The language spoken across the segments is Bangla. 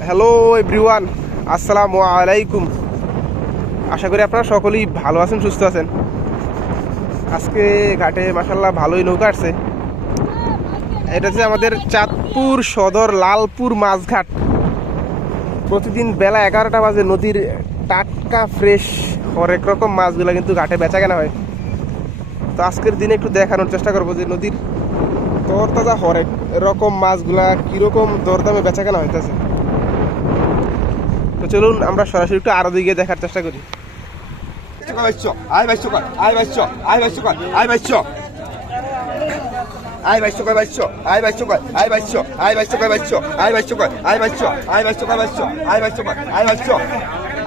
হ্যালো এভরিওয়ান আসসালামু আলাইকুম আশা করি আপনারা সকলেই ভালো আছেন সুস্থ আছেন আজকে ঘাটে মাসাল্লাহ ভালোই নৌকা আসছে এটা হচ্ছে আমাদের চাঁদপুর সদর লালপুর মাছঘাট প্রতিদিন বেলা এগারোটা বাজে নদীর টাটকা ফ্রেশ হরেক রকম মাছগুলো কিন্তু ঘাটে বেচা কেনা হয় তো আজকের দিনে একটু দেখানোর চেষ্টা করব যে নদীর তরতাজা হরেক রকম মাছগুলা কীরকম দরদামে বেচা কেনা হইতেছে। তো চলুন আমরা সরাসরি একটু আরও দিকে দেখার চেষ্টা করি। আয় বাইশো কর, আয় বাইশো আয় বাইশো কর, আয় বাইশো আয় বাইশো কর বাইশো আয় বাইশো কর, আয় বাইশো আয় বাইশো কর বাইশো আয় বাইশো কর, আয় বাইশো আয় বাইশো কর বাইশো আয় বাইশো কর, আয় বাইশো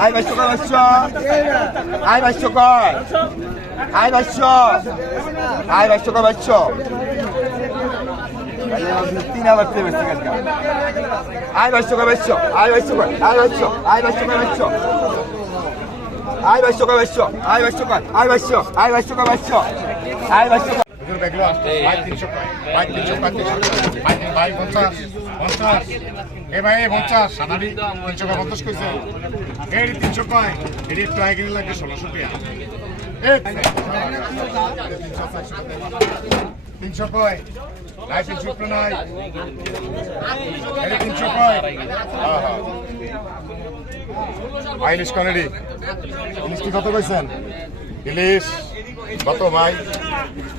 আই বাইশ বাইশ আই বাইশ আই বাইশ আই বাইশ বাইশ তিন আবার বেশি আই বাইশ বাইশ আই বাইশ আই বাইশ আই বাইশ বাইশ আই বাইশ বাইশ আই বাইশ আই বাইশ আই বাইশ আই বাইশ সত্তর ব্যাগগুলো আসছে ভাই তিনশো ভাই তিনশো ভাই পঞ্চাশ পঞ্চাশ। এ ভাই পঞ্চাশ সাদারি তিনশো কয় পঞ্চাশ করছে এটি কয় এটি একটু আগে কিনে লাগবে ষোলোশো টাকা। তিনশো কয় নাই তিনশো নয় এটি তিনশো কয় আইলিশ কনেডি ইলিশ কি কত পাইছেন? ইলিশ। কত ভাই?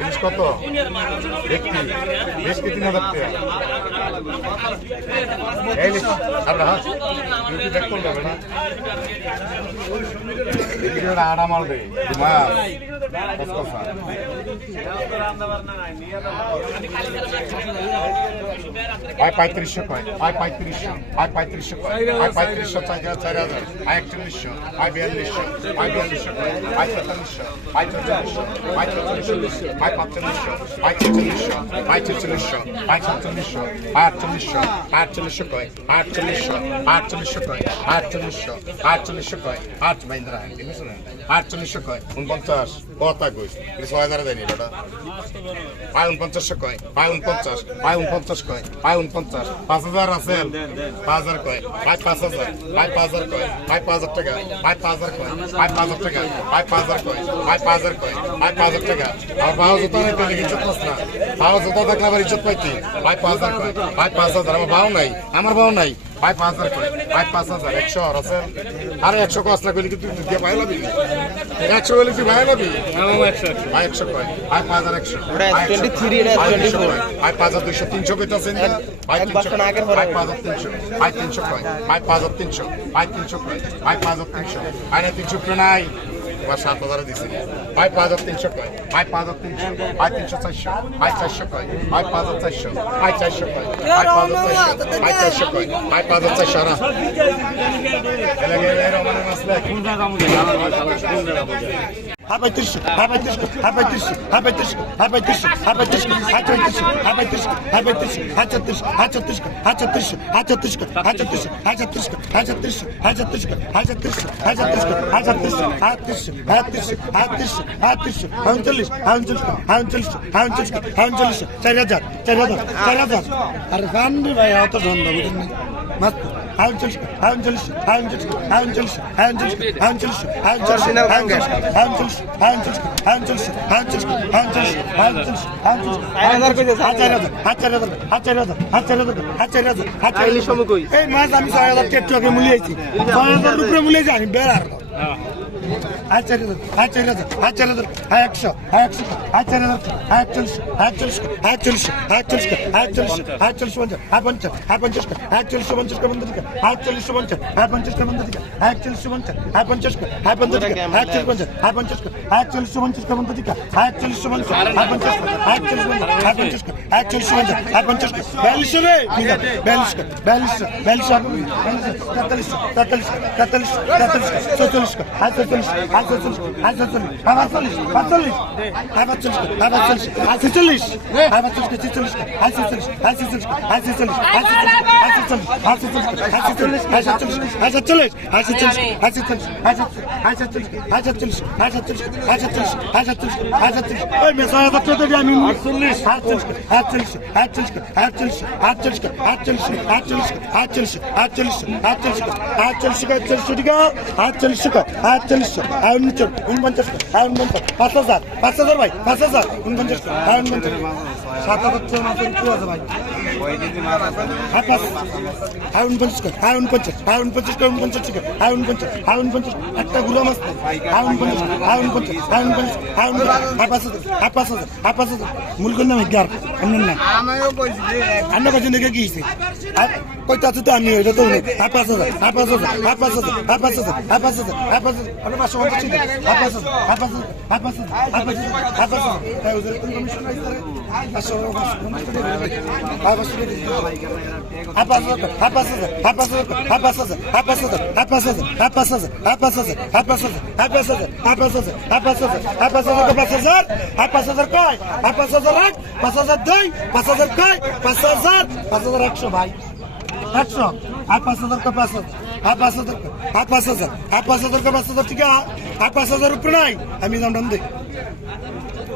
ইলিশ কত? বেশ কি তিন হাজার টাকা? এই হাত ডিউটি ব্যাক করলে না? আড়া মারবে আয় পঁয়ত্রিশশো কয়। আয় পঁয়ত্রিশশো। পঁয়ত্রিশশো কয়। আয় পঁয়ত্রিশশো, চার হাজার আয় একচল্লিশশো। বিয়াল্লিশশো। আয় বিয়াল্লিশশো। আয় তেতাল্লিশশো। আয় পঁয়তাল্লিশশো পঁয়তাল্লিশশো পঁয়তাল্লিশশো পঁয়তাল্লিশশো পঁয়তাল্লিশশো পঁয়তাল্লিশশো পঁয়তাল্লিশশো কয় পঁয়তাল্লিশশো পঁয়তাল্লিশশো কয় পঁয়তাল্লিশশো পঁয়তাল্লিশশো কয় পাঁচ মহিন্দ্রা আটচল্লিশশো কয় উনপঞ্চাশ কত কইস ছয় হাজার দেয়নি বেটা আয় উনপঞ্চাশশো কয় আয় উনপঞ্চাশ আয় উনপঞ্চাশ কয় আয় উনপঞ্চাশ পাঁচ হাজার আছেন পাঁচ হাজার কয় আয় পাঁচ হাজার আয় পাঁচ হাজার কয় আয় পাঁচ হাজার টাকা আয় পাঁচ হাজার কয় আয় পাঁচ হাজার টাকা আয় পাঁচ হাজার কয় আয় পাঁচ হাজার কয় আয় পাঁচ হাজার টাকা আর পাওয়া জুতা নেই পেলে ইজ্জত পাস না পাওয়া জুতা থাকলে আবার ইজ্জত পাইতি আয় পাঁচ হাজার কয় আয় পাঁচ হাজার আমার ভাও নাই আমার ভাও নাই আয় পাঁচ হাজার কয় আয় পাঁচ হাজার একশো আর আছেন আরে একশো কষ্ট করলে কিন্তু ভাই লাবি? একশো করলে তুই ভাই লাবি? হ্যাঁ, ভাই একশো কয়? পাঁচ হাজার একশো। থ্রি পাঁচ দুইশো তিনশো পেতেছেন ভাই তিনশো ভাই পাঁচ হাজার তিনশো। ভাই তিনশো কয়? ভাই তিনশো। ভাই তিনশো কয়? পাঁচ হাজার তিনশো। ভাই না তিনশো নাই? passato disse. Vai para attenzione qua, vai para attenzione, vai attenzione tasha, vai tasha qua, vai para tasha, vai tasha qua, vai para tasha, vai tasha qua, vai para tasha na. Ele gelir ama nasıl? Kunda da mı gelir? Kunda da mı gelir? Habertiş, habertiş, habertiş, habertiş, habertiş, habertiş, haçatış, habertiş, habertiş, haçatış, haçatış, haçatış, haçatış, haçatış, haçatış, haçatış, পঁয়ত্রিশ হাই ছত্রিশ হাই ছত্রিশ হাই ছত্রিশ হাই ছত্রিশ হাই ছত্রিশ হাই ছত্রিশ হাই ছত্রিশ হাই ছত্রিশ হাই ছত্রিশ হাই ছত্রিশ হাই ছত্রিশ হাই ত্রিশ হাই ত্রিশ হাই ত্রিশ হাই ত্রিশ হাই উনচল্লিশ হাই উনচল্লিশ হাই উনচল্লিশ হাই উনচল্লিশ হাই উনচল্লিশ চার হাজার চার হাজার চার হাজার আরে গান্ধী ভাই অত ধন্দা বুঝেন মাত্র হাই উনচল্লিশ হাই উনচল্লিশ হাই উনচল্লিশ হাই উনচল্লিশ হাই উনচল্লিশ হাই উনচল্লিশ হাই উনচল্লিশ হাই উনচল্লিশ হাই হাজার হাজার হাজার হাজার হাজার হাজার হাত চার হাজার এই মাছ আমি ছয় হাজার টেট্টু আগে মুলিয়েছি ছয় হাজার উপরে মুলিয়েছি আমি বেড়ার ಆಚಾರ್ಯ ಆಚಾರ್ಯ ಆಚಾರ್ಯ ಆಕ್ಷ ಆಕ್ಷ ಆಚಾರ್ಯ ಆಕ್ಚಲ್ಸ್ ಆಕ್ಚಲ್ಸ್ ಆಕ್ಚಲ್ಸ್ ಆಕ್ಚಲ್ಸ್ ಆಕ್ಚಲ್ಸ್ ಆಕ್ಚಲ್ಸ್ ಬಂದ ಆ ಬಂಚ ಆ ಬಂಚಸ್ ಆಕ್ಚಲ್ಸ್ ಬಂಚಸ್ ಬಂದದಕ್ಕೆ ಆಕ್ಚಲ್ಸ್ ಬಂಚ ಆ ಬಂಚಸ್ ಬಂದದಕ್ಕೆ ಆಕ್ಚಲ್ಸ್ ಬಂಚ ಆ ಬಂಚಸ್ ಆ ಬಂದದಕ್ಕೆ ಆಕ್ಚಲ್ ಬಂಚ ಆ ಬಂಚಸ್ ಆಕ್ಚಲ್ಸ್ ಬಂಚಸ್ ಬಂದದಕ್ಕೆ ಆಕ್ಚಲ್ಸ್ ಬಂಚ ಆ ಬಂಚಸ್ ಆಕ್ಚಲ್ಸ್ ಬಂಚ ಆ ಬಂಚಸ್ ಆಕ್ಚಲ್ಸ್ ಬಂಚ ಆ ಬಂಚಸ್ ಬ್ಯಾಲೆನ್ಸ್ ರೇ ಬ್ಯಾಲೆನ್ಸ್ ಬ್ಯಾಲೆನ್ಸ್ ಬ್ಯಾಲೆನ್ಸ್ 43 43 43 43 চল্লিশ আটশো চল্লিশ আটশো চল্লিশ আটশো চল্লিশ পাঁচচল্লিশ পাঁচচল্লিশ পাঁচচল্লিশ পাঁচচল্লিশ আটশো চল্লিশ পাঁচচল্লিশ ছিচল্লিশ আটশো চল্লিশ আটশো চল্লিশ আটশো চল্লিশ আটশো চল্লিশ আটশো চল্লিশ আটশো চল্লিশ আটশো চল্লিশ আটশো চল্লিশ আটশো চল্লিশ আটশো চল্লিশ আটশো চল্লিশ আটশো চল্লিশ আটশো চল্লিশ আটশো চল্লিশ আটশো চল্লিশ আটশো চল্লিশ ওই মেসায় বাচ্চা তো আমি আটচল্লিশ আটচল্লিশ আটচল্লিশ আটচল্লিশ আটচল্লিশ আটচল্লিশ আটচল্লিশ আটচল্লিশ আটচল্লিশ আটচল্লিশ আটচল্লিশ আটচল্লিশ আটচল্লিশ আটচল্লিশ টাকা আটচল্লিশ টাকা আর চল্লিশশো আর উনিশশো উনপঞ্চাশ আর উনপঞ্চাশ পাঁচ হাজার পাঁচ হাজার ভাই, পাঁচ হাজার উনপঞ্চাশ আর উনপঞ্চাশ সাত আয় পাঁচ আয় উনপঞ্চাশ করে আয় উনপঞ্চাশ আয় উনপঞ্চাশ করে উনপঞ্চাশ টাকা আয় উনপঞ্চাশ আয় উনপঞ্চাশ একটা গুলো মাছ আয় উনপঞ্চাশ আয় উনপঞ্চাশ আয় উনপঞ্চাশ আয় উনপঞ্চাশ আয় পাঁচ হাজার আয় পাঁচ হাজার আয় পাঁচ হাজার মূল করলাম গ্যার অন্যের না আন্ন কাছে দেখে কি হয়েছে কইতে আছে তো আমি এটা তো আয় পাঁচ হাজার কোন কোন গুড়াগুন একশো ভাই একশো আর পাঁচ হাজার পাঁচ হাজার আর পাঁচ হাজার আর পাঁচ হাজার আর পাঁচ হাজার পাঁচ হাজার ঠিক আছে আর পাঁচ হাজার উপরে নাই আমি দাম দাম দিই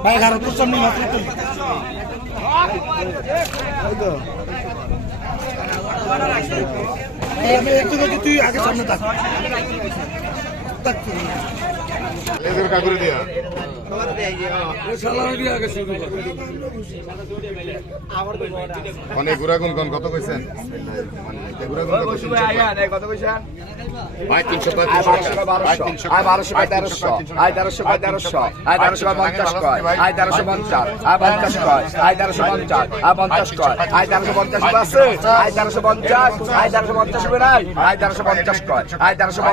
ভাই এগারো তো সামনে মাত্র একটু তুই আগে সামনে থাক। অনেক ঘুরাগুন কন কত কইছেন পঞ্চাশ কয় আয় তেরোশো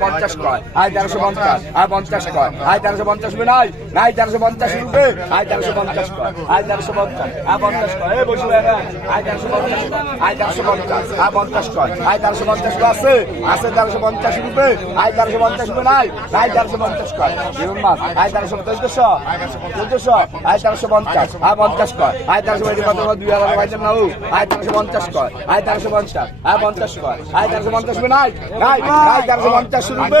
পঞ্চাশ কয় আয় তেরোশো পঞ্চাশ আয় পঞ্চাশ কয় আয় তেরোশো পঞ্চাশ হবে নাই নাই তেরোশো পঞ্চাশ রুপে আয় তেরোশো পঞ্চাশ কয় আয় তেরোশো পঞ্চাশ আয় পঞ্চাশ আয় তেরোশো পঞ্চাশ আয় তেরোশো পঞ্চাশ আয় পঞ্চাশ কয় আয় তেরোশো পঞ্চাশ আছে আছে তেরোশো পঞ্চাশ রুপে আয় তেরোশো পঞ্চাশ রুপে নাই নাই তেরোশো পঞ্চাশ কয় মাছ আয় তেরোশো চোদ্দশো চোদ্দশো আয় তেরোশো পঞ্চাশ আয় পঞ্চাশ কয় আয় তেরোশো পঞ্চাশ দুই হাজার পাইছেন না আয় তেরোশো পঞ্চাশ কয় আয় তেরোশো পঞ্চাশ আয় পঞ্চাশ কয় আয় তেরোশো পঞ্চাশ রুপে নাই নাই নাই তেরোশো পঞ্চাশ রুপে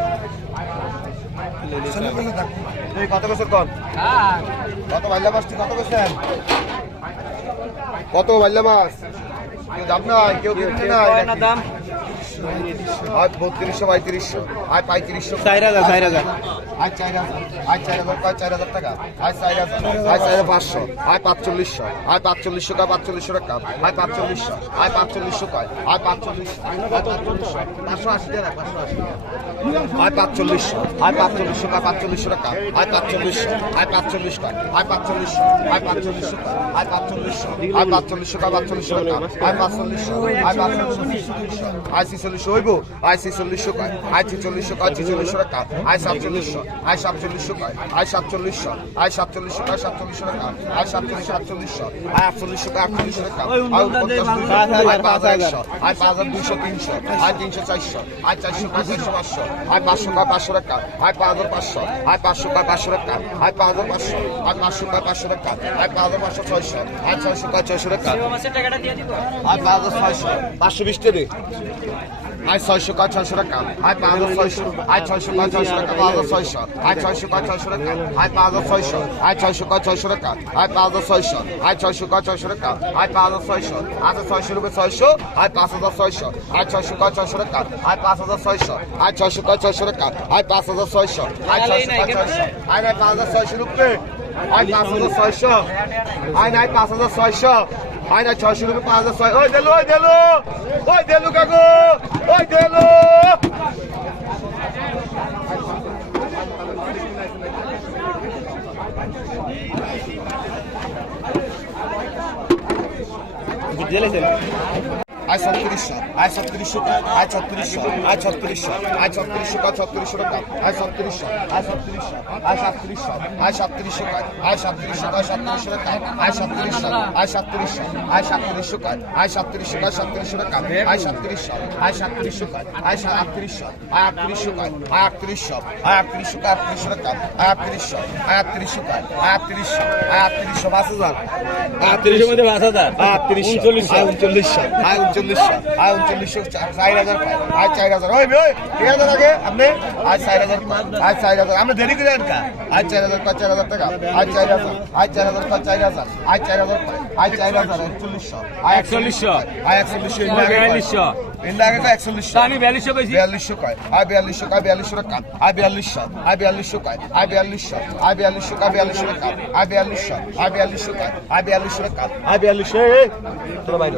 কত বছর মাস কত তুই কত কত কেউ দাম নাই কেউ কিনতে নাই দাম আজ বত্রিশশো পঁয়ত্রিশশো আয় পঁয়ত্রিশশো চার হাজার চার হাজার চার হাজার আয় চার হাজার কয় চার হাজার টাকা আয় চার হাজার চার হাজার পাঁচশো আয় পাঁচচল্লিশশো আয় পাঁচচল্লিশশো কয় পাঁচচল্লিশশো টাকা আয় পাঁচচল্লিশশো আয় পাঁচচল্লিশশো কয় আয় পাঁচচল্লিশশো পাঁচশো আশি টাকা পাঁচশো আশি আয় পাঁচচল্লিশশো আয় পাঁচচল্লিশশো কয় পাঁচচল্লিশশো টাকা আয় পাঁচচল্লিশশো আয় পাঁচচল্লিশ কয় আয় পাঁচচল্লিশশো আয় পাঁচচল্লিশশো আয় পাঁচচল্লিশশো আয় পাঁচচল্লিশশো কয় পাঁচচল্লিশশো টাকা আয় পাঁচচল্লিশশো আয় পাঁচচল্লিশশো আয় ছিচল্লিশশো হইব আয় ছিচল্লিশশো কয় আয় ছিচল্লিশশো কয় ছিচল্লিশশো টাকা আয় সাতচল্লিশশো আয় সাতচল্লিশশো কয় আয় সাতচল্লিশশো আয় সাতচল্লিশশো কয় সাতচল্লিশশো টাকা আয় সাতচল্লিশশো আটচল্লিশশো আয় আটচল্লিশশো কয় আটচল্লিশশো টাকা আয় পাঁচ হাজার আয় পাঁচ হাজার দুইশো তিনশো আয় তিনশো চারশো আয় চারশো কয় চারশো পাঁচশো আয় পাঁচশো কয় পাঁচশো টাকা আয় পাঁচ হাজার পাঁচশো আয় পাঁচশো কয় পাঁচশো টাকা আয় পাঁচ হাজার পাঁচশো আয় পাঁচশো কয় পাঁচশো টাকা আয় পাঁচ হাজার পাঁচশো ছয়শো আয় ছয়শো কয় ছয়শো টাকা আয় পাঁচ হাজার ছয়শো পাঁচশো বিশ টাকা আয় ছয়শো কয় ছয়শো টাকা আয় পাঁচ হাজার ছয়শো আয় ছয়শো কয় ছয়শো টাকা পাঁচ হাজার ছয়শো আয় ছয়শো কয় ছয়শো টাকা আয় পাঁচ হাজার ছয়শো আয় ছয়শো কয় ছয়শো টাকা আয় পাঁচ হাজার ছয়শো আয় ছয়শো কয় ছয়শো টাকা আয় পাঁচ হাজার ছয়শো আচ্ছা ছয়শো রুপে ছয়শো আয় পাঁচ হাজার ছয়শো আয় ছয়শো কয় ছয়শো টাকা আয় পাঁচ হাজার ছয়শো আয় ছয়শো কয় ছয়শো টাকা আয় পাঁচ হাজার ছয়শো আয় ছয়শো কয় ছয়শো আয় পাঁচ হাজার ছয়শো রুপে আয় পাঁচ হাজার ছয়শো আয় নাই পাঁচ হাজার ছয়শো আয় নাই ছয়শো রুপে পাঁচ হাজার ছয় ওই দেলু ওই দেলু ওই দেলু কাকু ওই দেলু জেলেছেন আয় ছত্রিশশো আয় ছত্রিশশো আয় ছত্রিশশো আয় ছত্রিশশো আয় ছত্রিশশো কয় ছত্রিশশো টাকা আয় ছত্রিশশো আয় ছত্রিশশো আয় সাতত্রিশশো আয় সাতত্রিশশো আয় সাতত্রিশশো কয় সাতত্রিশশো টাকা আয় সাতত্রিশশো আয় সাতত্রিশশো আয় সাতত্রিশশো কয় আয় সাতত্রিশশো কয় সাতত্রিশশো টাকা আয় সাতত্রিশশো আয় সাতত্রিশশো কয় আয় আটত্রিশশো আয় আটত্রিশশো কয় আয় আটত্রিশশো আয় আটত্রিশশো কয় আটত্রিশশো টাকা আয় আটত্রিশশো আয় আটত্রিশশো কয় আয় আটত্রিশশো আয় আটত্রিশশো পাঁচ হাজার তিরিশের মধ্যে পাঁচ হাজার আটত্রিশশো উনচল্লিশশো। আয় উনচল্লিশশো আয় উনচল্লিশশো আয় উনচল্লিশশো চার হাজার আয় চার হাজার। ওই ওই ঠিক হাজার আগে আপনি আয় চার হাজার আয় চার হাজার। আপনি দেরি করে আনকা। আয় চার হাজার পাঁচ চার হাজার টাকা। আয় চার হাজার আয় চার হাজার পাঁচ চার হাজার। আয় চার হাজার আয় চার হাজার একচল্লিশশো। আয় একচল্লিশশো। আয় একচল্লিশশো বিয়াল্লিশশো। ইন্ডা আগে তো একচল্লিশশো। আমি বিয়াল্লিশশো পেয়েছি বিয়াল্লিশশো কয়। আয় বিয়াল্লিশশো কয় বিয়াল্লিশশো টাকা আয় বিয়াল্লিশশো আয় বিয়াল্লিশশো কয়। আয় বিয়াল্লিশশো আয় বিয়াল্লিশশো কয় বিয়াল্লিশশো টাকা আয় বিয়াল্লিশশো আয় বিয়াল্লিশশো কয়। আয় বিয়াল্লিশশো টাকা আয় বিয়াল্লিশশো এই তোর বাইরে।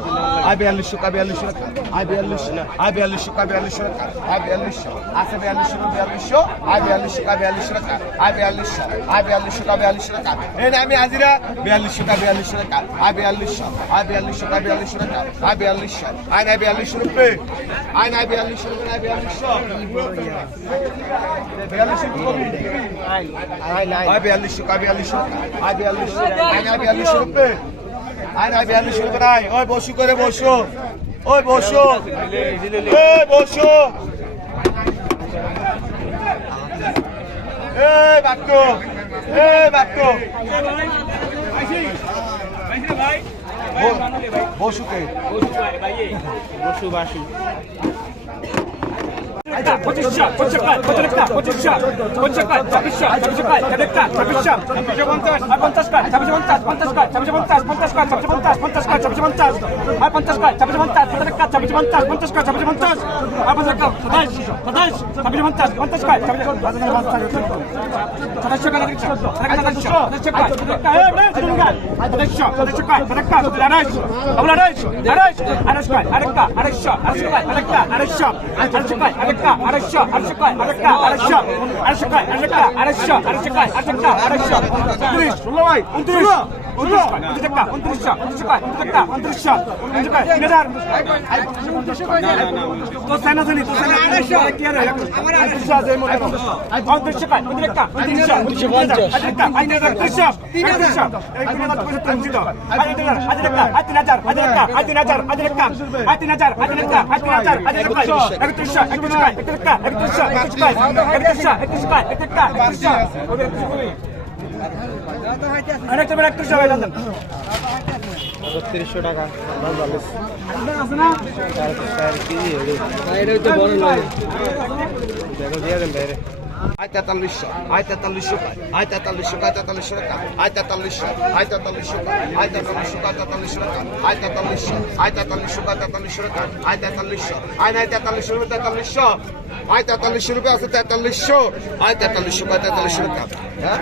আয় বিয়াল্লিশশো কয় বিয়াল্লিশশো টাকা আয় বিয়াল্লিশশো আয় বিয়াল্লিশশো কয় বিয়াল্লিশশো টাকা আয় বিয়াল্লিশশো আছে বিয়াল্লিশশো কয় বিয়াল্লিশশো আয় বিয়াল্লিশশো কয় বিয়াল্লিশশো টাকা আয় বিয়াল্লিশশো আয় বিয়াল্লিশশো কয় বিয়াল্লিশশো টাকা এই না আমি হাজিরা বিয়াল্লিশশো কয় বিয়াল্লিশশো টাকা আয় বিয়াল্লিশশো আয় বিয়াল্লিশশো কয় বিয়াল্লিশশো টাকা আয় বিয়াল্লিশশো আয় নাই বিয়াল্লিশশো রুপে আয় নাই বিয়াল্লিশশো রুপে নাই বিয়াল্লিশশো বিয়াল্লিশশো কবি আয় বিয়াল্লিশশো কয় বিয়াল্লিশশো আয় বিয়াল্লিশশো আয় নাই বিয়াল্লিশশো রুপে আয় নাই বিয়াল্লিশশো রুপে নাই ওই বসু করে বসো ওই বসো এই বসো এই বাক্য এই বাক্য বসুকে বসুবাসী পঁচিশশো আরেকটা আরেকটা আরেকটা আরেকটা আরেকটা আরেকটা আড়াইশো উনত্রিশ ষোলো ভাই উনত্রিশ উনত্রিশ উনত্রিশ একটা উনত্রিশশো উনত্রিশ কাজ উনত্রিশ একটা উনত্রিশশো উনত্রিশ কাজ তিন হাজার তো সেনা সেনি তো সেনা আড়াইশো কি আর আমার আড়াইশো আছে মোটা উনত্রিশশো কাজ উনত্রিশ একটা উনত্রিশশো উনত্রিশ পঞ্চাশ আরেকটা তিন হাজার তিন হাজার তিন হাজার তিন হাজার তিন হাজার একত্রিশশো একত্রিশশো ছত্রিশশো টাকা দেখো দিয়ে দেন বাইরে আয় তেতাল্লিশশো আয় তেতাল্লিশশো আয় তেতাল্লিশশো কাজ তেতাল্লিশশো টাকা আয় তেতাল্লিশশো আয় তেতাল্লিশশো আয় তেতাল্লিশশো কাজ তেতাল্লিশশো টাকা আয় তেতাল্লিশশো আয় তেতাল্লিশশো কাজ তেতাল্লিশশো টাকা আয় তেতাল্লিশশো আয় নাই তেতাল্লিশশো রুপে তেতাল্লিশশো আয় তেতাল্লিশশো রুপে আছে তেতাল্লিশশো আয় তেতাল্লিশশো কাজ তেতাল্লিশশো টাকা হ্যাঁ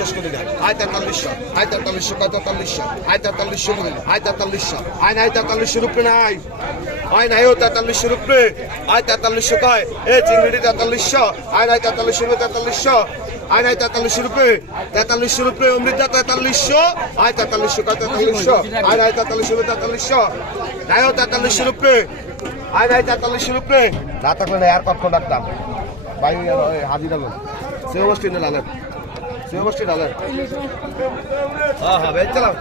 বিশ্বাস করে দেয় আয় তেতাল্লিশশো আয় তেতাল্লিশশো কয় তেতাল্লিশশো আয় তেতাল্লিশশো বলে আয় তেতাল্লিশশো আয় নাই তেতাল্লিশশো রুপে নাই আয় নাই ও তেতাল্লিশশো রুপে আয় তেতাল্লিশশো কয় এ চিংড়ি তেতাল্লিশশো আয় নাই তেতাল্লিশশো রুপে তেতাল্লিশশো আয় নাই তেতাল্লিশশো রুপে তেতাল্লিশশো রুপে অমৃতা তেতাল্লিশশো আয় তেতাল্লিশশো কয় তেতাল্লিশশো আয় নাই তেতাল্লিশশো রুপে তেতাল্লিশশো নাই ও তেতাল্লিশশো রুপে আয় ভাই তেতাল্লিশের উপরে না থাকলে আর কত রাখতাম ভাই হাজিরা লোক সে অবশ্যই না सेवस्टी डालर हाँ हाँ भेज चलाओ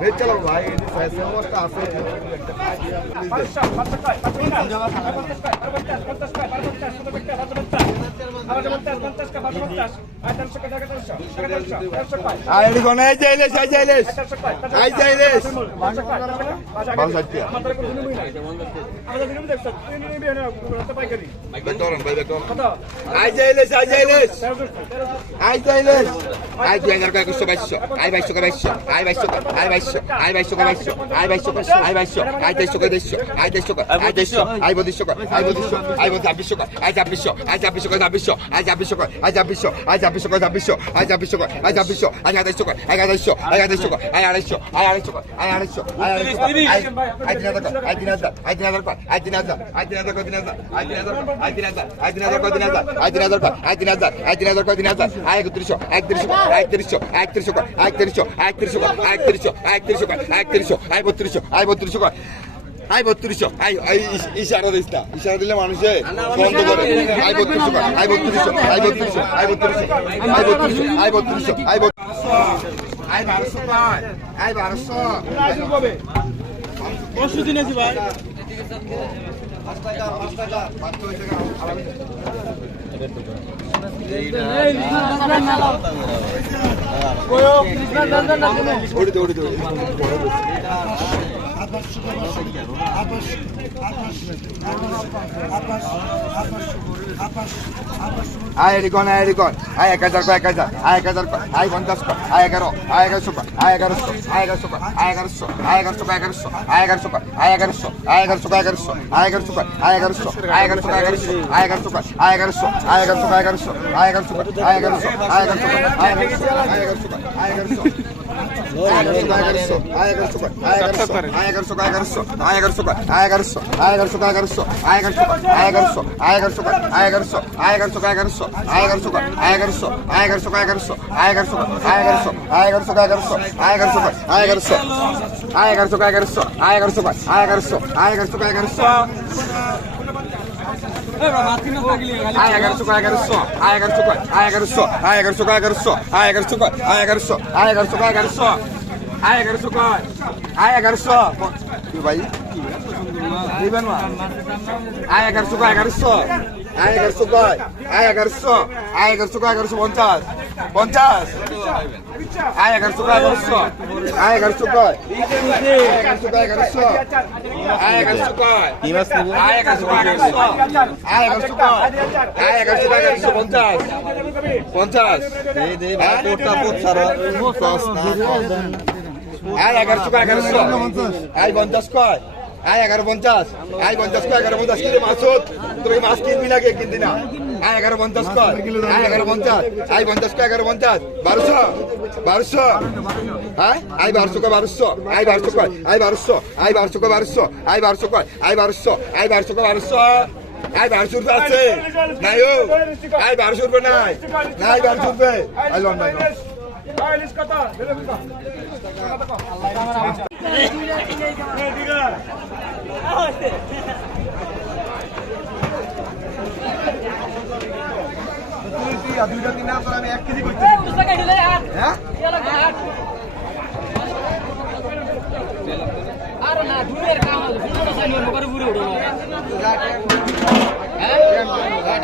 भेज चलाओ भाई सेवस्टा आसे जगह আই বৈশ্য আই বৈশ্য আই বৈশ্য আই বৈশ্য আই বৈশ্য আই বৈশ্য আই বৈশ্য আই বৈশ্য আই বৈশ্য আই বৈশ্য আই বৈশ্য আই বৈশ্য আই বৈশ্য আই বৈশ্য আই বৈশ্য আই বৈশ্য আই বৈশ্য আই বৈশ্য আই বৈশ্য আই আই বৈশ্য আই বৈশ্য আই বৈশ্য আই বৈশ্য আই আই বৈশ্য আই বৈশ্য আই বৈশ্য আই বৈশ্য আই আই বৈশ্য আই বৈশ্য আই আই যাবিস কয় আই যাবিস আই যাবিস কয় যাবিস আই যাবিস কয় আই যাবিস আই আড়াইশো কয় আই আড়াইশো আই আড়াইশো আই আড়াইশো আই আড়াইশো কয় আই আড়াইশো আই আড়াইশো আই তিন হাজার কয় আই তিন হাজার আই তিন হাজার কয় আই তিন হাজার আই তিন হাজার কয় তিন হাজার আই আই বত্রিশশো আই আই ইশারা দিস না ইশারা দিলে মানুষে বন্ধ করে আই বত্রিশশো আই বত্রিশশো আই বত্রিশশো আই বত্রিশশো আই বত্রিশশো আই বত্রিশশো আই বত্রিশশো আই বারোশো পাঁচ আই বারোশো ওড়িতে ওড়িতে আয় এরিকন আয় এরিকন আয় এক হাজার এক হাজার আয় এক হাজার আয় পঞ্চাশ আয় এগারো আয় এগারোশো আয় এগারোশো আয় এগারোশো আয় এগারোশো আয় এগারোশো এগারোশো আয় এগারোশো আয় এগারোশো আয় এগারোশো এগারোশো আয় এগারোশো আয় এগারোশো আয় এগারোশো এগারোশো আয় এগারোশো আয় এগারোশো আয় এগারোশো এগারোশো আয় এগারোশো আয় এগারোশো আয় এগারোশো আয় এগারোশো আয় এগারোশো আয় এগারোশো I got so I got so I got so I got so I got so I got so I got so I got so I got so आया कर चुका अगर सौ आया कर चुका आया कर सौ आया कर चुका अगर सौ आया कर चुका आया कर सौ आया कर चुका अगर सौ आया कर चुका आया कर सौ भाई आया कर चुका अगर सौ আয় এগারোশো আয় এগারোশো আয় এগারোশো এগারোশো পঞ্চাশ পঞ্চাশ আয় এগারোশো এগারোশো আয় এগারোশো এগারোশো এগারোশো আয় এগারোশো আয় এগারোশো এগারোশো আয় এগারোশো আয় এগারোশো এগারোশো পঞ্চাশ পঞ্চাশ আয় এগারোশো এগারোশো আয় পঞ্চাশ কয় আয় এগারো পঞ্চাশ। আয় পঞ্চাশ কয় এগারো পঞ্চাশ কিলো মাছ তোকে মাছ কিনবি নাকি কিনবি না? আয় এগারো পঞ্চাশ কয় আয় এগারো পঞ্চাশ। আয় পঞ্চাশ কয় এগারো পঞ্চাশ। বারোশো বারোশো। হ্যাঁ? আয় বারোশো কয় বারোশো। আয় বারোশো কয় আয় বারোশো। আয় বারোশো কয় বারোশো। আয় বারোশো কয় আয় বারোশো। আয় বারোশো কয় বারোশো। আয় বারোশো রুপে আছে নাই ও। আয় বারোশো রুপে নাই। নাই বারোশো রুপে আই লন, নাই দুইটা তিন আমি এক কেজি করছি হ্যাঁ আর না দূরের কাম আছে দূরের সাইন করে ঘুরে উঠো হ্যাঁ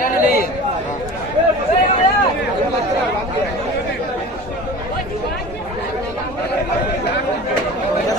গাড়ি নেই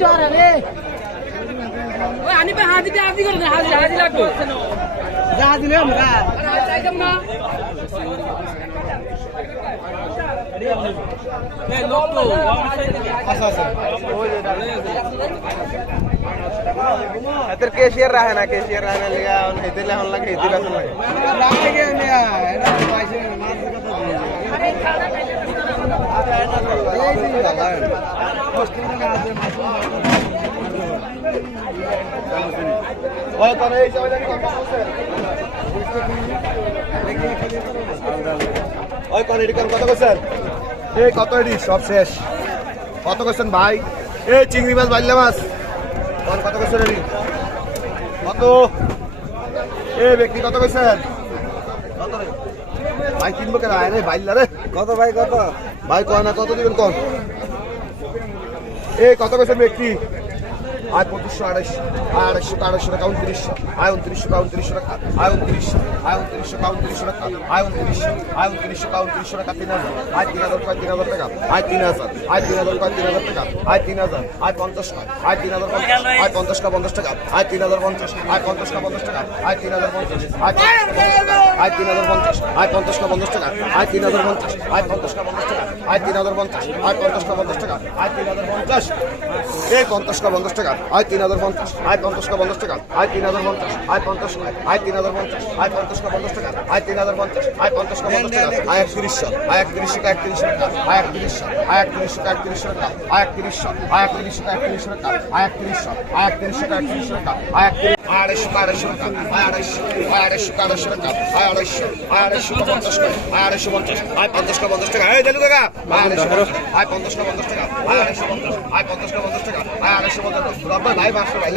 ডর রে ওই আনি পে হাজি হাজি করে হাজি হাজি লাগবো হাজি নে আমরা চাইতাম না লোক তো আচ্ছা আচ্ছা তোর কেসিয়ার রাহে না কেসিয়ার রাহে না লিগা অন হেতে লে অন লাগে হেতে রাসন লাগে রাহে গে মিয়া এরা পয়সা মাছ কথা আরে খানা কত করছেন এই কত এডি সব শেষ কত করছেন ভাই এই চিংড়ি মাছ বাইল্লা মাছ কত করছেন এডি কত এই ব্যক্তি কত করছেন? ভাই কিনবো কেন আয় রে বাইল্লা রে কত ভাই কত ভাই কয় না কত দিবেন কন? এই কত বেশি ব্যক্তি? আয় পঁচিশশো আড়াইশো আয় আড়াইশো আড়াইশো টাকা উনত্রিশশো আয় উনত্রিশশো টাকা উনত্রিশশো টাকা আয় উনত্রিশশো আয় উনত্রিশশো টাকা উনত্রিশশো টাকা আয় উনত্রিশশো আয় উনত্রিশশো টাকা উনত্রিশশো টাকা তিন হাজার আয় তিন হাজার কয় তিন হাজার টাকা আয় তিন হাজার আয় তিন হাজার কয় তিন হাজার টাকা আয় তিন হাজার আয় পঞ্চাশ কয় আয় তিন হাজার পঞ্চাশ আয় পঞ্চাশ কা পঞ্চাশ টাকা আয় তিন হাজার পঞ্চাশ আয় পঞ্চাশ কা পঞ্চাশ টাকা আয় তিন হাজার পঞ্চাশ আয় তিন হাজার পঞ্চাশ আয় পঞ্চাশ কা পঞ্চাশ টাকা আয় তিন হাজার পঞ্চাশ আয় পঞ্চাশ কা পঞ্চাশ টাকা আয় তিন হাজার পঞ্চাশ আয় পঞ্চাশ কা পঞ্চাশ টাকা আয় তিন হাজার পঞ্চাশ এই পঞ্চাশ কা পঞ্চাশ টাকা আয় তিন হাজার পঞ্চাশ আয় পঞ্চাশ কা পঞ্চাশ টাকা আয় তিন হাজার পঞ্চাশ আয় পঞ্চাশ আয় তিন হাজার পঞ্চাশ আয় পঞ্চাশ কা পঞ্চাশ টাকা আয় তিন হাজার পঞ্চাশ আয় পঞ্চাশ কা পঞ্চাশ টাকা আয় একত্রিশশো আয় একত্রিশ টাকা একত্রিশ টাকা আয় একত্রিশশো আয় একত্রিশ টাকা একত্রিশ টাকা আয় একত্রিশশো আয় একত্রিশ টাকা একত্রিশ টাকা আয় একত্রিশশো আয় একত্রিশ টাকা একত্রিশ টাকা আয় একত্রিশ আড়াইশো আড়াইশো টাকা আয় আড়াইশো আয় আড়াইশো আড়াইশো টাকা আয় আড়াইশো আয় আড়াইশো পঞ্চাশ টাকা আয় আড়াইশো পঞ্চাশ আয় পঞ্চাশ কা পঞ্চাশ টাকা এই দেলু কাকা আয় আড়াইশো পঞ্চাশ আয় পঞ্চাশ কা পঞ্চাশ টাকা আয় আড়াইশো পঞ্চাশ আয় পঞ্চাশ কা পঞ্চাশ টাকা আয় আড়াইশো পঞ্চাশ রব্বা ভাই বাসো ভাই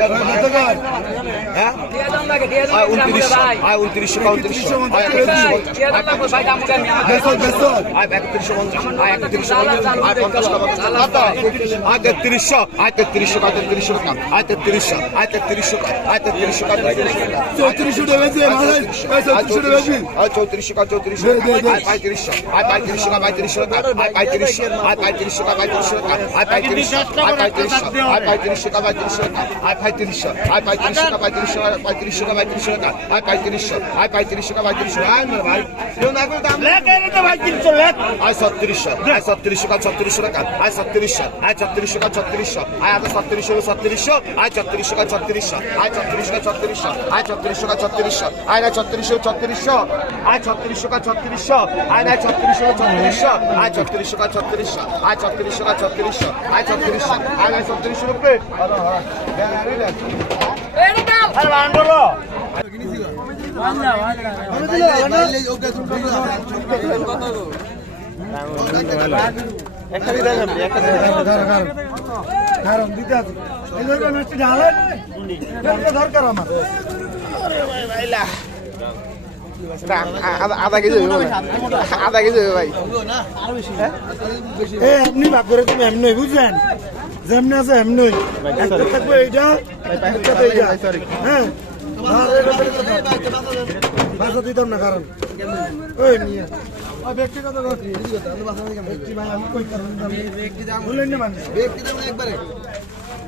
হ্যাঁ আয় ভাই আয় উনত্রিশশো বা উনত্রিশশো আয় একত্রিশশো পঞ্চাশ আয় একত্রিশশো পঞ্চাশ আয় একত্রিশশো পঞ্চাশ আয় পঞ্চাশ কা পঞ্চাশ কত আয় তেত্রিশশো আয় তেত্রিশশো কা তেত্রিশশো টাকা আয় তেত্রিশশো আয় তেত্রিশশো আয় তেত্রিশশো চৌত্রিশশো চৌত্রিশশো চৌত্রিশশো পঁয়ত্রিশশো পঁয়ত্রিশশো পঁয়ত্রিশশো পঁয়ত্রিশশো পঁয়ত্রিশশো পঁয়ত্রিশশো পঁয়ত্রিশশো পঁয়ত্রিশশো পঁয়ত্রিশশো পঁয়ত্রিশশো পঁয়ত্রিশশো পঁয়ত্রিশশো পঁয়ত্রিশশো পঁয়ত্রিশশো পঁয়ত্রিশশো পঁয়ত্রিশশো পঁয়ত্রিশশো পঁয়ত্রিশশো ভাই আয় ছত্রিশশো আয় ছত্রিশশো ছত্রিশশো টাকা আয় ছত্রিশশো আয় ছত্রিশশো ছত্রিশশো আয় আগে ছত্রিশশো ছত্রিশশো আয় ছত্রিশশো ছত্রিশশো আয় ছত্রিশশো কা ছত্রিশশো আয় ছত্রিশশো কা ছত্রিশশো আয় না ছত্রিশশো ছত্রিশশো আয় ছত্রিশশো কা ছত্রিশশো আয় না ছত্রিশশো ছত্রিশশো আয় ছত্রিশশো কা ছত্রিশশো আয় ছত্রিশশো কা ছত্রিশশো আয় ছত্রিশশো আয় না ছত্রিশশো রুপে। একটা দিতে আছে। আধা কেজি আধা কেজি ভাই এমনি ভাগ করে তুমি এমনি বুঝলেন যেমনি আছে এমনি থাকবে এইটা হ্যাঁ। বাসা দিতাম না কারণ ব্যক্তিগত ব্যক্তি ভাই আমি কই কারণ বললেন না মানে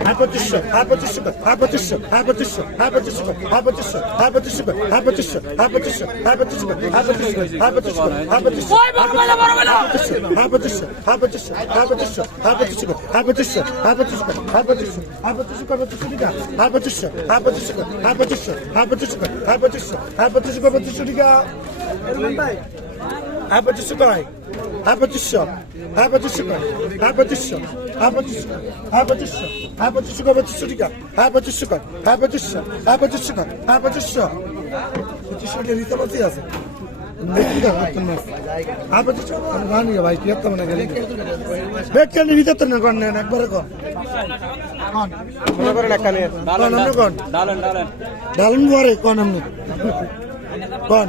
আর কত আর পঁচিশশো আর পঁচিশশো আর পঁচিশশো আর পঁচিশশো আর পঁচিশশো আর পঁচিশশো আর পঁচিশশো আর পঁচিশশো আর পঁচিশশো আর পঁচিশশো আর পঁচিশশো আর পঁচিশশো আর পঁচিশশো ওই বড় বেলা হ্যাঁ পঁচিশশো হ্যাঁ পঁচিশশো হ্যাঁ পঁচিশশো হ্যাঁ পঁচিশশো হ্যাঁ পঁচিশশো হ্যাঁ পঁচিশশো কর পঁচিশশো টিকা হ্যাঁ পঁচিশশো কর হ্যাঁ পঁচিশশো হ্যাঁ পঁচিশশো কর হ্যাঁ পঁচিশশো পঁচিশশো টিকা রিতে পাতি আছে ভাই তিয়াত্তর মানে গেলে বেট কেন রিতাত্তর না করেন একবারে কর ডালন করে কন আপনি কন?